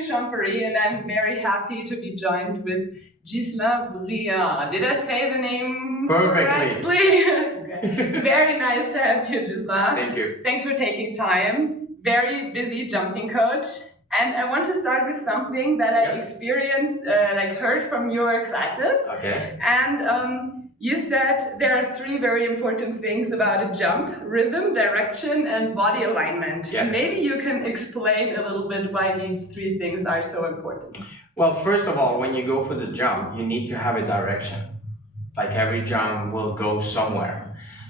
Champéry, and I'm very happy to be joined with Ghislain Briand. Did I say the name perfectly? Okay. Very nice to have you, Ghislain. Thank you. Thanks for taking time. Very busy jumping coach. And I want to start with something that I experienced, heard from your classes. Okay. And you said there are three very important things about a jump: rhythm, direction, and body alignment. Yes. Maybe you can explain a little bit why these three things are so important. Well, first of all, when you go for the jump, you need to have a direction. Like every jump will go somewhere.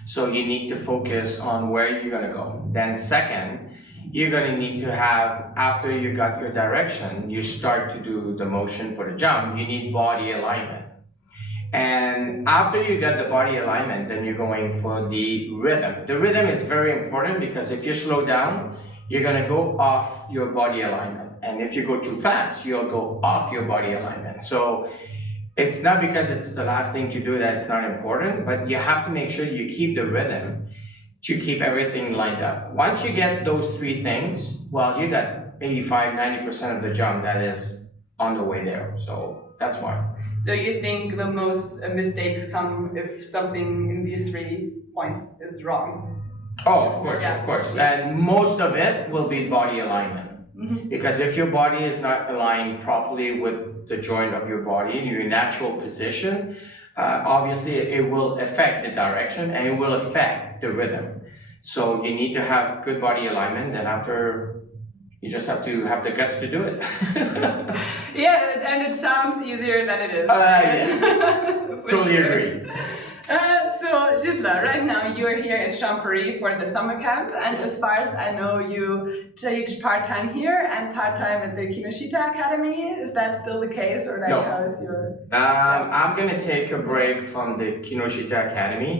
So you need to focus on where you're gonna go. Then second, you're gonna need to have, after you got your direction, you start to do the motion for the jump, you need body alignment. And after you get the body alignment, then you're going for the rhythm. The rhythm is very important because if you slow down, you're gonna go off your body alignment. And if you go too fast, you'll go off your body alignment. So it's not because it's the last thing to do that it's not important, but you have to make sure you keep the rhythm to keep everything lined up. Once you get those three things, well, you got 85–90% of the jump that is on the way there. So that's why. So you think the most mistakes come if something in these 3 points is wrong? Oh, of course, of course. And most of it will be body alignment. Because if your body is not aligned properly with the joint of your body, your natural position, obviously it will affect the direction and it will affect the rhythm. So you need to have good body alignment, and after you just have to have the guts to do it. Yeah, and it sounds easier than it is. Yes, totally agree. So Ghislain, right now you're here in Champéry for the summer camp, and as far as I know, you teach part-time here and part-time at the Kinoshita Academy. Is that still the case, or No. how is your? I'm gonna take a break from the Kinoshita Academy.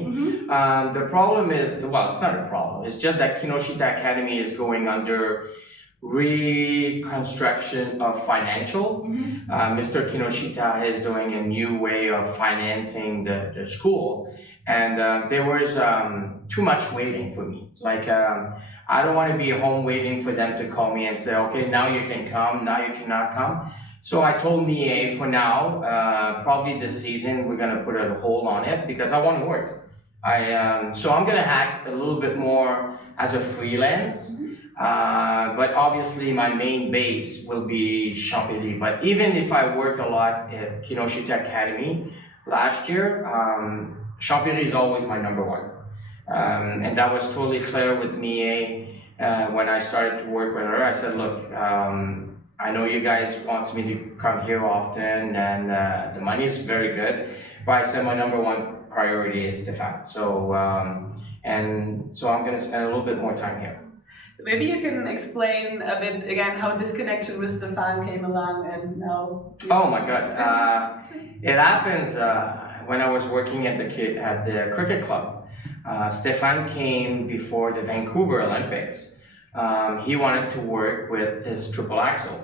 The problem is, well, it's not a problem. It's just that Kinoshita Academy is going under reconstruction of financial. Mr. Kinoshita is doing a new way of financing the school, and there was too much waiting for me. Like, I don't want to be home waiting for them to call me and say, okay, now you can come, now you cannot come. So I told MIA for now, probably this season we're gonna put a hold on it because I want to work. So I'm gonna act a little bit more as a freelance. But obviously my main base will be Champéry. But even if I work a lot at Kinoshita Academy last year, Champéry is always my number one. And that was totally clear with MIA when I started to work with her. I said, look, I know you guys want me to come here often, and the money is very good, but I said my number one priority is Stéphane. So, so I'm gonna spend a little bit more time here. Maybe you can explain a bit again how this connection with Stéphane came along and now. Oh my God! It happens when I was working at the cricket club. Stéphane came before the Vancouver Olympics. He wanted to work with his triple axel.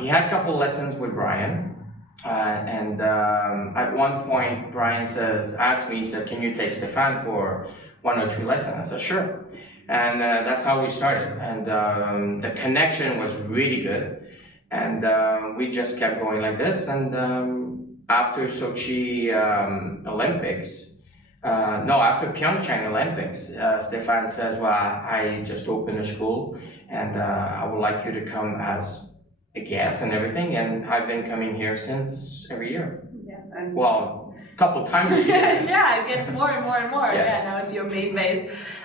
He had a couple lessons with Brian, and at one point Brian asked me, he said, "Can you take Stéphane for 1 or 2 lessons?" I said, "Sure." And that's how we started, and the connection was really good, and we just kept going like this. And after Sochi Olympics, after Pyeongchang Olympics, Stéphane says, "Well, I just opened a school, and I would like you to come as a guest and everything." And I've been coming here since every year. Yeah. Well, a couple times a year. Yeah, it gets more and more and more. Yes. Yeah, now it's your main base.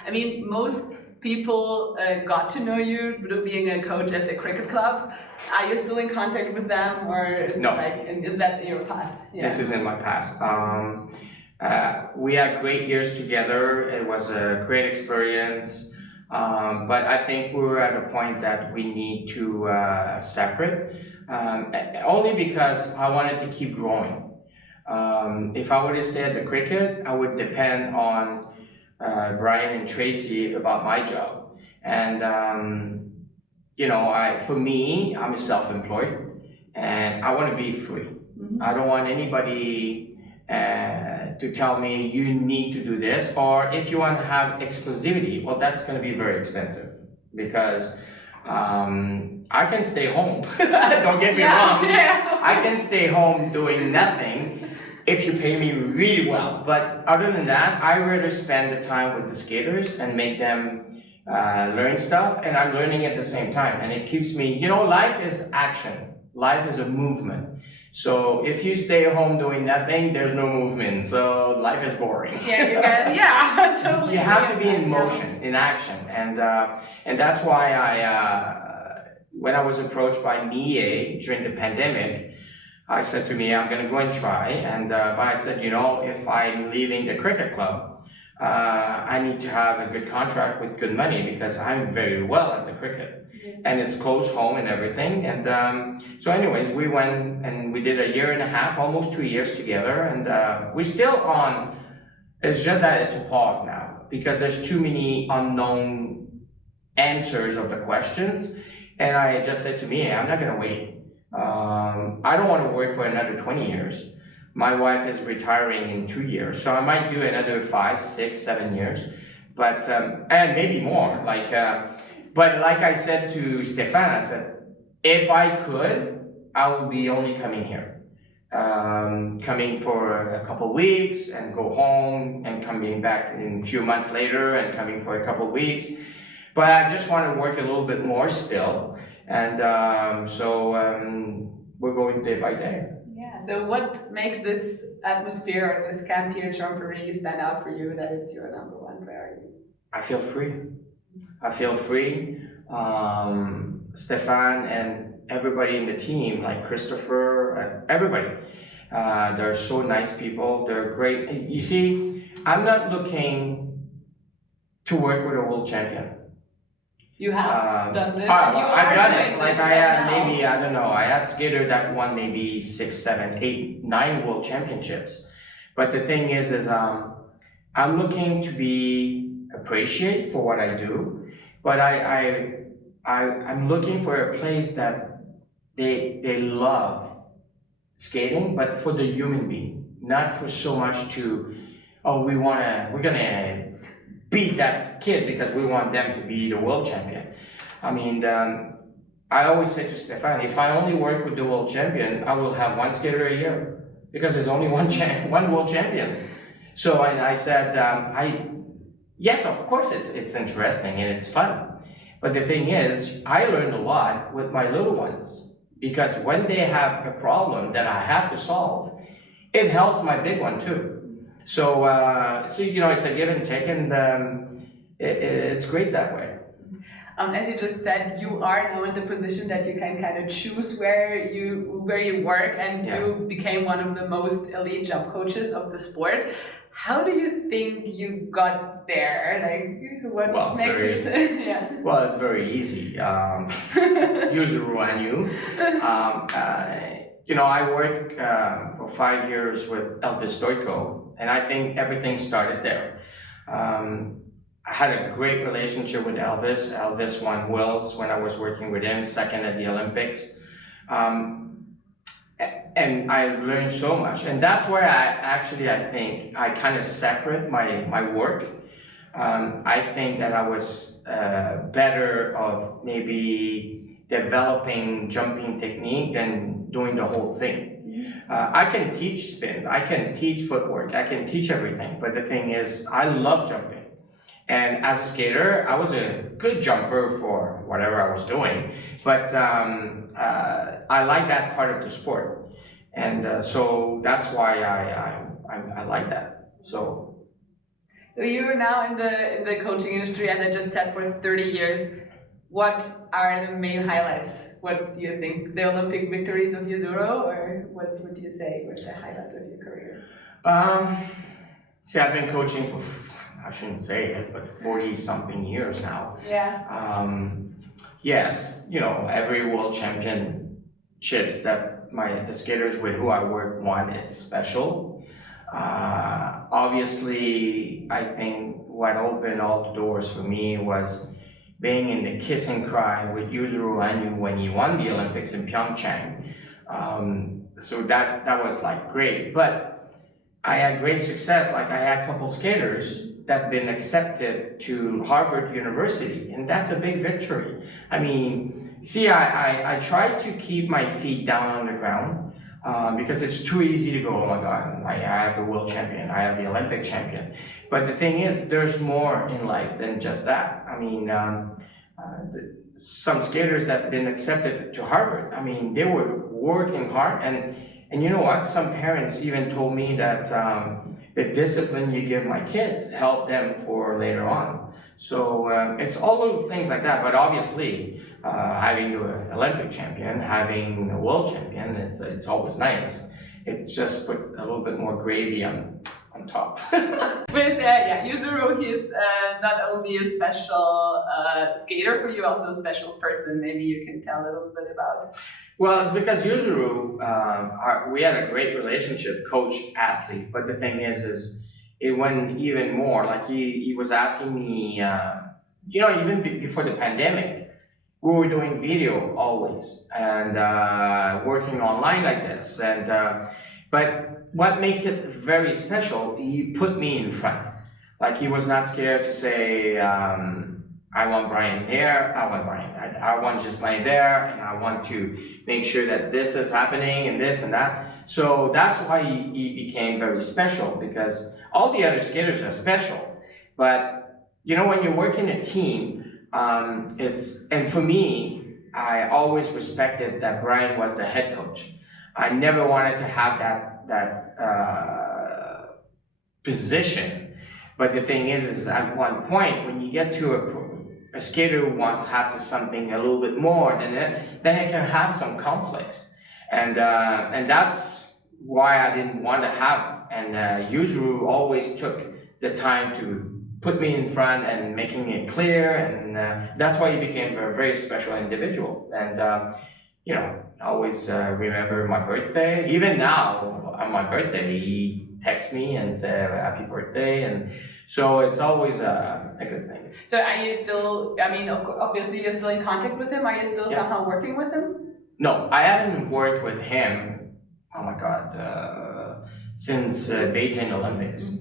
I mean, most people got to know you through being a coach at the cricket club. Are you still in contact with them, or is No. is that your past? Yeah. This is in my past. We had great years together. It was a great experience, but I think we were at a point that we need to separate, only because I wanted to keep growing. If I were to stay at the cricket, I would depend on Brian and Tracy about my job. And for me, I'm self-employed, and I want to be free. I don't want anybody to tell me you need to do this, or if you want to have exclusivity, well, that's going to be very expensive, because I can stay home. Don't get me wrong. Yeah. I can stay home doing nothing if you pay me really well. But other than that, I rather spend the time with the skaters and make them learn stuff, and I'm learning at the same time. And it keeps me, life is action. Life is a movement. So if you stay home doing nothing, there's no movement. So life is boring. Totally. You have to be in motion, in action, and that's why when I was approached by MIA during the pandemic, I said to me, I'm going to go and try. And but I said, if I'm leaving the cricket club, I need to have a good contract with good money because I'm very well at the cricket. And it's close home and everything. And so anyways, we went and we did a year and a half, almost 2 years together. And we're still on, it's just that it's a pause now because there's too many unknown answers of the questions. And I just said to me, I'm not going to wait. I don't want to work for another 20 years. My wife is retiring in 2 years. So I might do another 5, 6, 7 years. But, and maybe more. But like I said to Stéphane, I said, if I could, I would be only coming here. Coming for a couple weeks and go home and coming back in a few months later and coming for a couple weeks. But I just want to work a little bit more still. And so we're going day by day. Yeah, so what makes this atmosphere or this camp here at Champéry stand out for you that it's your number one priority? I feel free. I feel free. Stéphane and everybody in the team, like Christopher and everybody, they're so nice people. They're great. You see, I'm not looking to work with a world champion. You have done this. I've done it. Like I had maybe, I don't know, I had skater that won maybe 6, 7, 8, 9 world championships. But the thing is I'm looking to be appreciated for what I do, but I'm looking for a place that they love skating, but for the human being, not for so much to, we're gonna beat that kid because we want them to be the world champion. I mean, I always say to Stéphane, if I only work with the world champion, I will have one skater a year because there's only one world champion. So I said, yes, of course it's interesting and it's fun. But the thing is, I learned a lot with my little ones because when they have a problem that I have to solve, it helps my big one too. So it's a give and take, and it's great that way. As you just said, you are now in the position that you can kind of choose where you work, and you became one of the most elite jump coaches of the sport. How do you think you got there? Like, what makes you say, Well, it's very easy. Yuzuru Hanyu. I worked for 5 years with Elvis Stojko, and I think everything started there. I had a great relationship with Elvis. Elvis won worlds when I was working with him, second at the Olympics. And I've learned so much. And that's where I think I kind of separate my work. I think that I was better of maybe developing jumping technique than doing the whole thing. I can teach spin, I can teach footwork, I can teach everything. But the thing is, I love jumping. And as a skater, I was a good jumper for whatever I was doing. But I like that part of the sport. And so that's why I like that. So you're now in the coaching industry, and I just said for 30 years. What are the main highlights? What do you think? The Olympic victories of Yuzuru, or what would you say was the highlight of your career? See, I've been coaching for, I shouldn't say it, but 40-something years now. Yeah. Yes, every world championships that the skaters with who I work won, it's special. Obviously, I think what opened all the doors for me was being in the kiss and cry with Yuzuru Hanyu when he won the Olympics in Pyeongchang. So that was like great. But I had great success. Like I had a couple skaters that been accepted to Harvard University, and that's a big victory. I mean, see, I try to keep my feet down on the ground because it's too easy to go, oh my God, I have the world champion, I have the Olympic champion. But the thing is, there's more in life than just that. I mean, some skaters that have been accepted to Harvard, I mean, they were working hard, and you know what? Some parents even told me that the discipline you give my kids help them for later on. So it's all little things like that, but obviously having an Olympic champion, having a world champion, it's always nice. It just put a little bit more gravy on top. With Yuzuru, he's not only a special skater for you, also a special person. Maybe you can tell a little bit about. Well, it's because Yuzuru, we had a great relationship, coach-athlete, but the thing is it went even more. Like he was asking me, even before the pandemic, we were doing video always and working online like this. But what made it very special, he put me in front. Like he was not scared to say, I want Brian there, I want Ghislain there, and I want to make sure that this is happening and this and that. So that's why he became very special, because all the other skaters are special. But when you work in a team, and for me, I always respected that Brian was the head coach. I never wanted to have that position. But the thing is at one point, when you get to a skater who wants to have to something a little bit more than it, then it can have some conflicts. And that's why I didn't want to have, and Yuzuru always took the time to put me in front and making it clear, and that's why he became a very special individual. And I always remember my birthday. Even now, on my birthday, he texts me and says happy birthday, and so it's always a good thing. So are you still, obviously you're still in contact with him, are you still somehow working with him? No, I haven't worked with him, oh my God, since Beijing Olympics.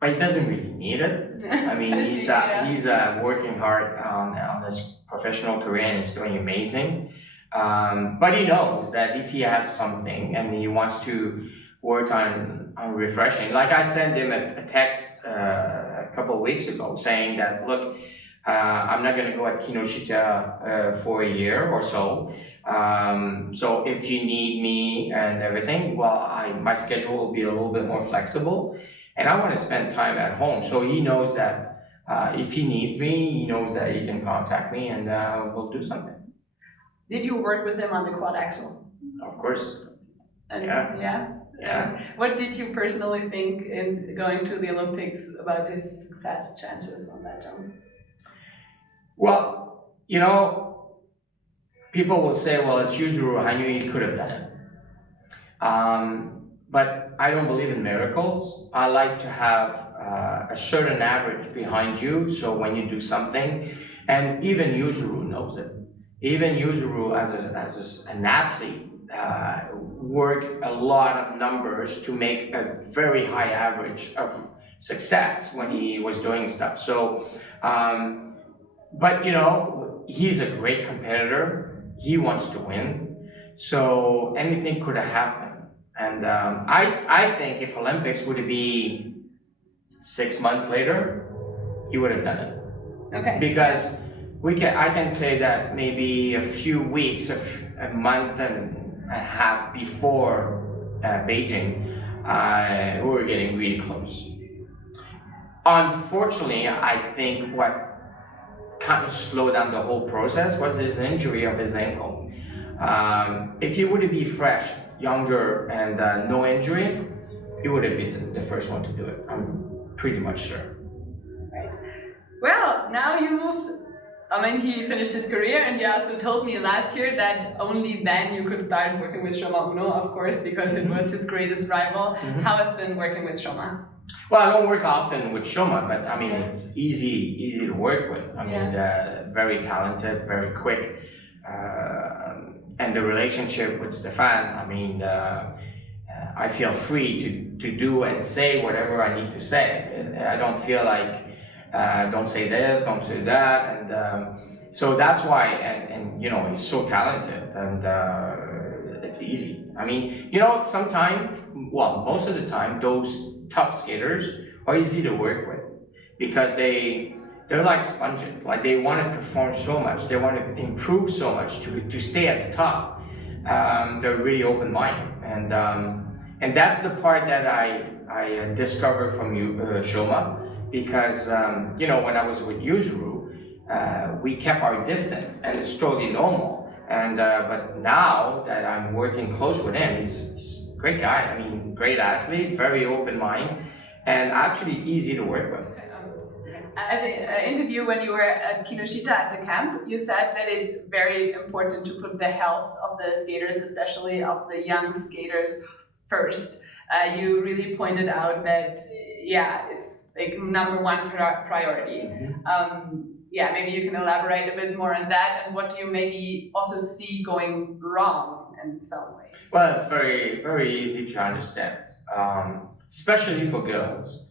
But he doesn't really need it. I mean, he's working hard on his professional career and he's doing amazing. But he knows that if he has something and he wants to work on refreshing, like I sent him a text a couple of weeks ago saying that, look, I'm not going to go at Kinoshita for a year or so. So if you need me and everything, well, my schedule will be a little bit more flexible. And I want to spend time at home. So he knows that if he needs me, he knows that he can contact me and we'll do something. Did you work with him on the quad axel? Of course. And Yeah. What did you personally think in going to the Olympics about his success chances on that jump? Well, people will say, well, it's Yuzuru Hanyu, he could have done it. But I don't believe in miracles. I like to have a certain average behind you, so when you do something, and even Yuzuru knows it. Even Yuzuru, as an athlete, work a lot of numbers to make a very high average of success when he was doing stuff. So, but he's a great competitor. He wants to win. So anything could have happened. And I think if Olympics would be 6 months later, he would have done it. Okay. Because I can say that maybe a few weeks, a month and a half before Beijing, we were getting really close. Unfortunately, I think what kind of slowed down the whole process was his injury of his ankle. If he would be fresh, younger, and no injury, he would have been the first one to do it. I'm pretty much sure. Right. Well, now you moved. He finished his career, and he also told me last year that only then you could start working with Shoma Uno, of course, because it was his greatest rival. Mm-hmm. How has it been working with Shoma? Well, I don't work often with Shoma, but it's easy to work with. Very talented, very quick, and the relationship with Stéphane. I feel free to do and say whatever I need to say. I don't feel like don't say this, don't say that, and so that's why. And you know, he's so talented, and it's easy. I mean, you know, sometimes, well, most of the time, those top skaters are easy to work with because they're like sponges. Like they want to perform so much, they want to improve so much to stay at the top. They're really open-minded, and that's the part that I discovered from you, Shoma, because you know, when I was with Yuzuru, we kept our distance, and it's totally normal. And but now that I'm working close with him, he's a great guy. I mean, great athlete, very open mind, and actually easy to work with. At the interview when you were at Kinoshita at the camp, you said that it's very important to put the health of the skaters, especially of the young skaters, first. You really pointed out that, yeah, it's like #1 priority. Mm-hmm. Yeah, maybe you can elaborate a bit more on that, and what do you maybe also see going wrong in some ways? Well, it's very, very easy to understand, especially for girls.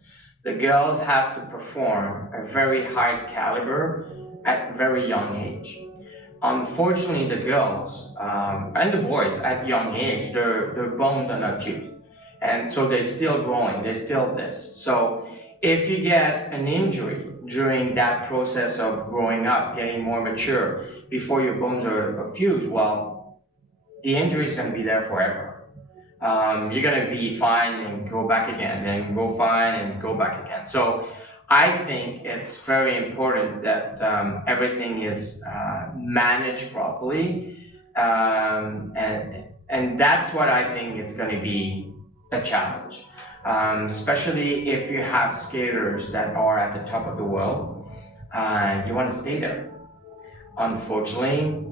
The girls have to perform a very high caliber at very young age. Unfortunately, the girls and the boys at young age, their bones are not fused. And so they're still growing, they're still this. So if you get an injury during that process of growing up, getting more mature, before your bones are fused, well, the injury is going to be there forever. You're going to be fine and go back again, and go fine and go back again. So I think it's very important that everything is managed properly, and that's what I think it's going to be a challenge, especially if you have skaters that are at the top of the world. You want to stay there. Unfortunately,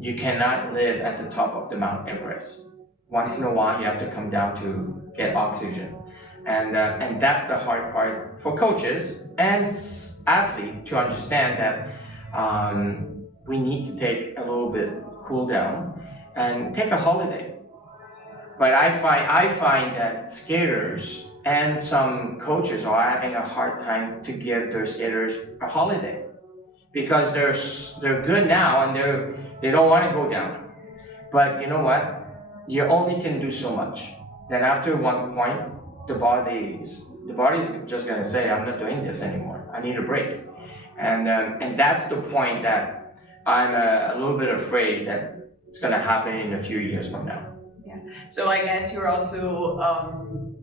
you cannot live at the top of the Mount Everest. Once in a while, you have to come down to get oxygen. And that's the hard part for coaches and athletes to understand that we need to take a little bit cool down and take a holiday. But I find that skaters and some coaches are having a hard time to give their skaters a holiday because they're good now and they don't want to go down. But you know what? You only can do so much. Then after one point, the body is just gonna say, I'm not doing this anymore. I need a break. And that's the point that I'm a little bit afraid that it's gonna happen in a few years from now. Yeah. So I guess you're also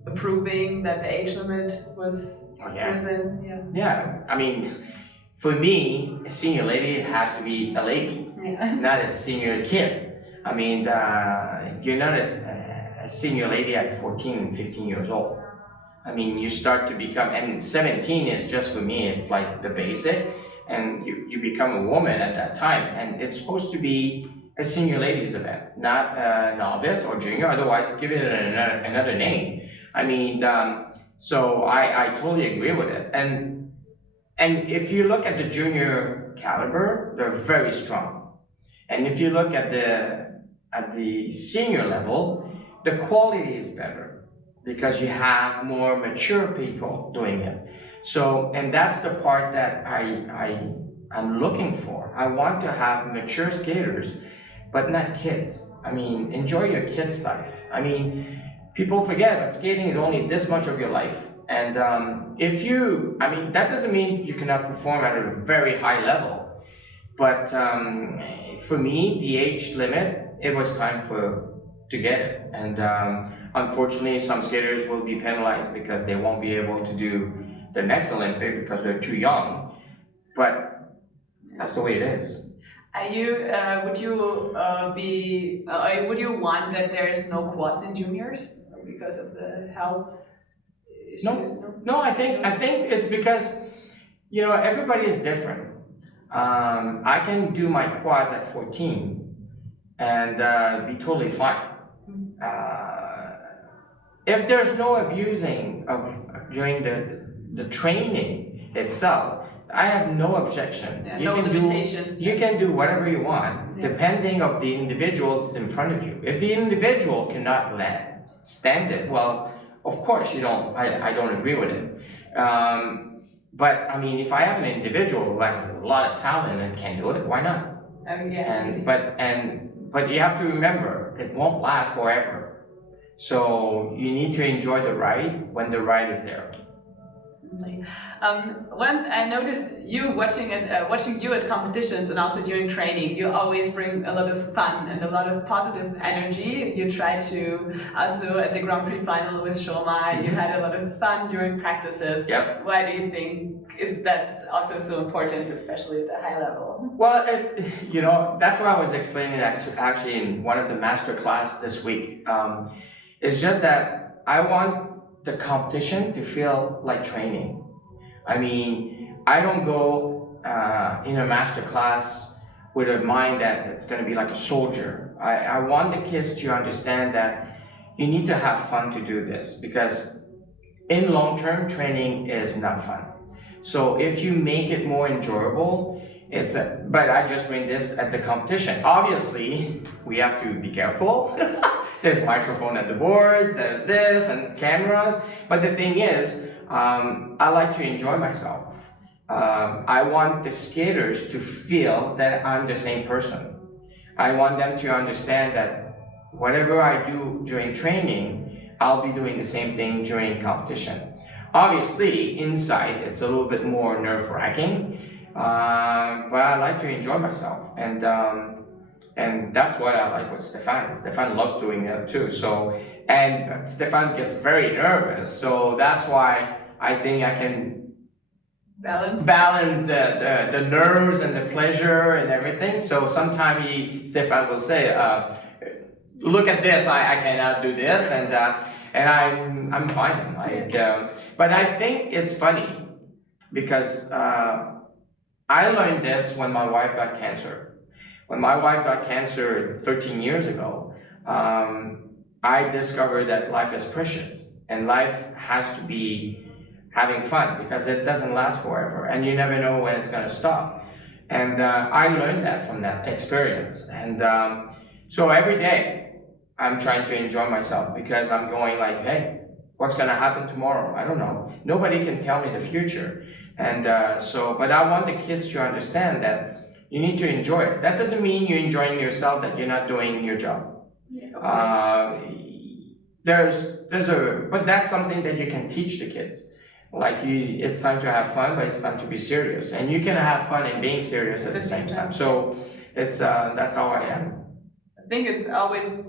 approving that the age limit was in. Yeah. Yeah. I mean, for me, a senior lady has to be a lady, not a senior kid. I mean, you're not a senior lady at 14 and 15 years old. I mean, you start to become, and 17 is just for me, it's like the basic, and you become a woman at that time, and it's supposed to be a senior ladies event, not a novice or junior, otherwise give it another name. I mean, so I totally agree with it. And if you look at the junior caliber, they're very strong. And if you look at the senior level, the quality is better because you have more mature people doing it. So, and that's the part that I'm looking for. I want to have mature skaters, but not kids. I mean, enjoy your kid's life. I mean, people forget that skating is only this much of your life. And I mean, that doesn't mean you cannot perform at a very high level. But for me, the age limit, it was time to get it. And unfortunately, some skaters will be penalized because they won't be able to do the next Olympic because they're too young. But that's the way it is. Would you want that there's no quads in juniors because of the health issues? No. I think it's because, you know, everybody is different. I can do my quads at 14 and be totally fine. If there's no abusing during the training itself, I have no objection. Yeah, no limitations. You can do whatever you want, depending of the individual that's in front of you. If the individual cannot land, stand it. Well, of course you don't. I don't agree with it. But I mean, if I have an individual who has a lot of talent and can do it, why not? But you have to remember, it won't last forever. So you need to enjoy the ride when the ride is there. When I noticed you watching you at competitions and also during training, you always bring a lot of fun and a lot of positive energy. You try to also at the Grand Prix final with Shoma, you had a lot of fun during practices. Yep. Why do you think is that also so important, especially at the high level? Well, that's what I was explaining actually in one of the master class this week. It's just that I want the competition to feel like training. I mean, I don't go in a master class with a mind that it's going to be like a soldier. I want the kids to understand that you need to have fun to do this, because in long term, training is not fun. So if you make it more enjoyable, but I just bring this at the competition. Obviously, we have to be careful. There's microphone at the boards, there's this, and cameras. But the thing is, I like to enjoy myself. I want the skaters to feel that I'm the same person. I want them to understand that whatever I do during training, I'll be doing the same thing during competition. Obviously, inside, it's a little bit more nerve-wracking, but I like to enjoy myself. And that's what I like with Stéphane. Stéphane loves doing that too. And Stéphane gets very nervous. So that's why I think I can balance the nerves and the pleasure and everything. So sometimes Stéphane will say, look at this, I cannot do this. And I'm fine. But I think it's funny because I learned this when my wife got cancer. When my wife got cancer 13 years ago, I discovered that life is precious and life has to be having fun because it doesn't last forever and you never know when it's going to stop. And I learned that from that experience. And so every day I'm trying to enjoy myself because I'm going like, hey, what's going to happen tomorrow? I don't know. Nobody can tell me the future. And but I want the kids to understand that you need to enjoy it. That doesn't mean you're enjoying yourself, that you're not doing your job. Yeah, but that's something that you can teach the kids. Like it's time to have fun, but it's time to be serious. And you can have fun and being serious at the same time. So it's that's how I am. I think it's always,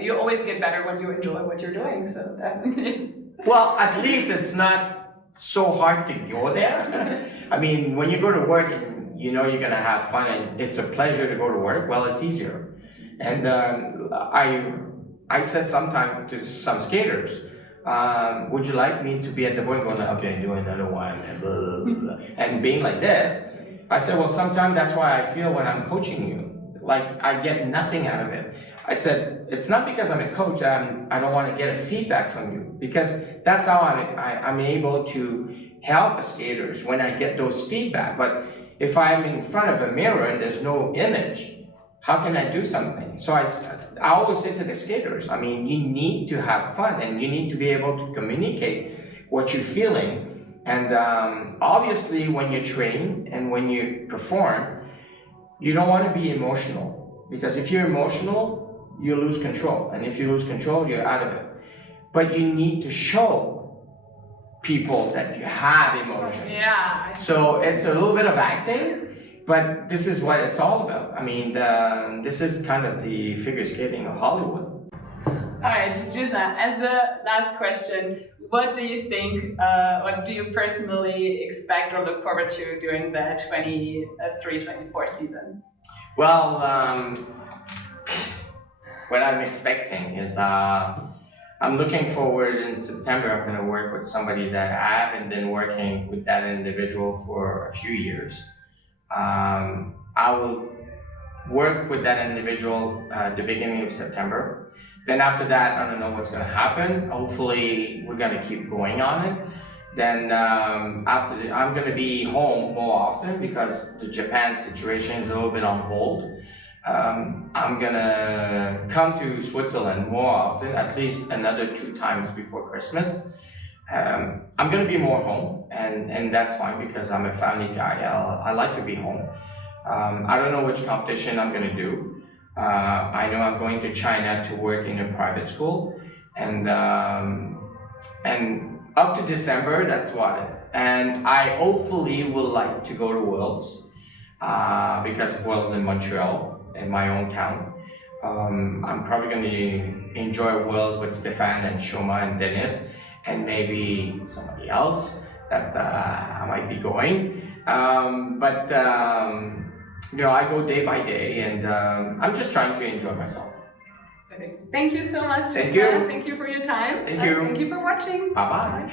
you always get better when you enjoy what you're doing, so definitely. Well, at least it's not so hard to go there. I mean, when you go to work and you know you're gonna have fun and it's a pleasure to go to work, well, it's easier. And I said sometime to some skaters, would you like me to be at the board going, okay, do another one, and blah, blah, blah, and being like this? I said, well, sometimes that's why I feel when I'm coaching you. Like, I get nothing out of it. I said, it's not because I'm a coach that I don't want to get a feedback from you, because that's how I'm able to help the skaters when I get those feedback. But if I'm in front of a mirror and there's no image, how can I do something? So I always say to the skaters, I mean, you need to have fun and you need to be able to communicate what you're feeling. And obviously when you train and when you perform, you don't want to be emotional, because if you're emotional, you lose control. And if you lose control, you're out of it. But you need to show people that you have emotion. Yeah. So it's a little bit of acting, but this is what it's all about. I mean, this is kind of the figure skating of Hollywood. All right, Ghislain, as a last question, what do you think, what do you personally expect or look forward to during the 23-24 season? Well, what I'm expecting is I'm looking forward in September. I'm going to work with somebody that I haven't been working with that individual for a few years. I will work with that individual at the beginning of September. Then after that, I don't know what's going to happen. Hopefully, we're going to keep going on it. Then after that, I'm going to be home more often because the Japan situation is a little bit on hold. I'm gonna come to Switzerland more often, at least another 2 times before Christmas. I'm gonna be more home, and that's fine because I'm a family guy. I like to be home. I don't know which competition I'm gonna do. I know I'm going to China to work in a private school, and up to December, that's what. And I hopefully will like to go to Worlds, because Worlds in Montreal, in my own town. I'm probably going to enjoy Worlds with Stéphane and Shoma and Dennis, and maybe somebody else that I might be going. You know, I go day by day, and I'm just trying to enjoy myself. Perfect. Thank you so much, Thank Ghislain. you. Thank you for your time. Thank you. Thank you for watching. Bye-bye.